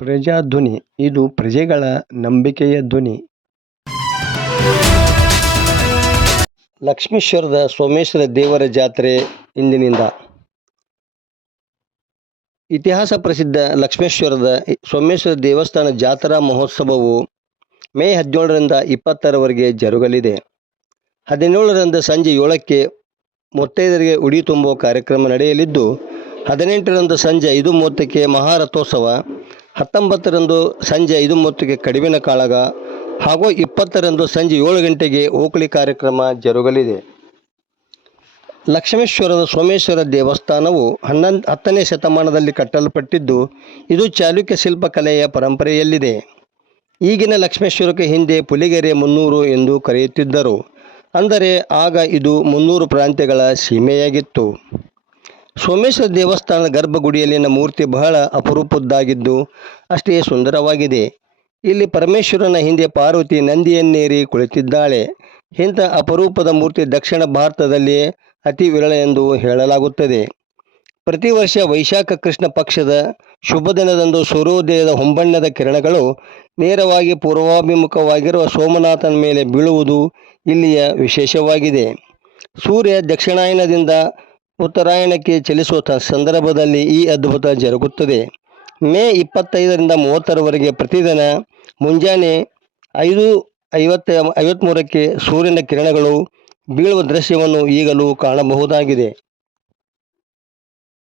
ಪ್ರಜಾಧ್ವನಿ ಇದು ಪ್ರಜೆಗಳ ನಂಬಿಕೆಯ ಧ್ವನಿ. ಲಕ್ಷ್ಮೇಶ್ವರದ ಸೋಮೇಶ್ವರ ದೇವರ ಜಾತ್ರೆ ಇಂದಿನಿಂದ. ಇತಿಹಾಸ ಪ್ರಸಿದ್ಧ ಲಕ್ಷ್ಮೇಶ್ವರದ ಸೋಮೇಶ್ವರ ದೇವಸ್ಥಾನ ಜಾತ್ರಾ ಮಹೋತ್ಸವವು ಮೇ 17ರಿಂದ 20ರವರೆಗೆ ಜರುಗಲಿದೆ. 17ರಂದು ಸಂಜೆ 7ಕ್ಕೆ ಮುತ್ತೈದೆಯರಿಗೆ ಉಡಿ ತುಂಬುವ ಕಾರ್ಯಕ್ರಮ ನಡೆಯಲಿದ್ದು, 18ರಂದು ಸಂಜೆ 5:30ಕ್ಕೆ ಮಹಾರಥೋತ್ಸವ, 19ರಂದು ಸಂಜೆ 5:30ಕ್ಕೆ ಕಡಿವಿನ ಕಾಳಗ ಹಾಗೂ 20ರಂದು ಸಂಜೆ 7 ಗಂಟೆಗೆ ಓಕಳಿ ಕಾರ್ಯಕ್ರಮ ಜರುಗಲಿದೆ. ಲಕ್ಷ್ಮೇಶ್ವರದ ಸೋಮೇಶ್ವರ ದೇವಸ್ಥಾನವು 10ನೇ ಶತಮಾನದಲ್ಲಿ ಕಟ್ಟಲ್ಪಟ್ಟಿದ್ದು, ಇದು ಚಾಲುಕ್ಯ ಶಿಲ್ಪಕಲೆಯ ಪರಂಪರೆಯಲ್ಲಿದೆ. ಈಗಿನ ಲಕ್ಷ್ಮೇಶ್ವರಕ್ಕೆ ಹಿಂದೆ ಪುಲಿಗೆರೆ 300 ಎಂದು ಕರೆಯುತ್ತಿದ್ದರು. ಅಂದರೆ ಆಗ ಇದು 300 ಪ್ರಾಂತ್ಯಗಳ ಸೀಮೆಯಾಗಿತ್ತು. ಸೋಮೇಶ್ವರ ದೇವಸ್ಥಾನದ ಗರ್ಭಗುಡಿಯಲ್ಲಿನ ಮೂರ್ತಿ ಬಹಳ ಅಪರೂಪದ್ದಾಗಿದ್ದು ಅಷ್ಟೇ ಸುಂದರವಾಗಿದೆ. ಇಲ್ಲಿ ಪರಮೇಶ್ವರನ ಹಿಂದೆ ಪಾರ್ವತಿ ನಂದಿಯನ್ನೇರಿ ಕುಳಿತಿದ್ದಾಳೆ. ಇಂಥ ಅಪರೂಪದ ಮೂರ್ತಿ ದಕ್ಷಿಣ ಭಾರತದಲ್ಲಿಯೇ ಅತಿ ವಿರಳ ಎಂದು ಹೇಳಲಾಗುತ್ತದೆ. ಪ್ರತಿ ವರ್ಷ ವೈಶಾಖ ಕೃಷ್ಣ ಪಕ್ಷದ ಶುಭ ದಿನದಂದು ಸೂರ್ಯೋದಯದ ಹೊಂಬಣ್ಣದ ಕಿರಣಗಳು ನೇರವಾಗಿ ಪೂರ್ವಾಭಿಮುಖವಾಗಿರುವ ಸೋಮನಾಥನ ಮೇಲೆ ಬೀಳುವುದು ಇಲ್ಲಿಯ ವಿಶೇಷವಾಗಿದೆ. ಸೂರ್ಯ ದಕ್ಷಿಣಾಯನದಿಂದ ಉತ್ತರಾಯಣಕ್ಕೆ ಚಲಿಸುವ ಸಂದರ್ಭದಲ್ಲಿ ಈ ಅದ್ಭುತ ಜರುಗುತ್ತದೆ. ಮೇ 25ರಿಂದ 30ರವರೆಗೆ ಪ್ರತಿದಿನ ಮುಂಜಾನೆ 5:53ಕ್ಕೆ ಸೂರ್ಯನ ಕಿರಣಗಳು ಬೀಳುವ ದೃಶ್ಯವನ್ನು ಈಗಲೂ ಕಾಣಬಹುದಾಗಿದೆ.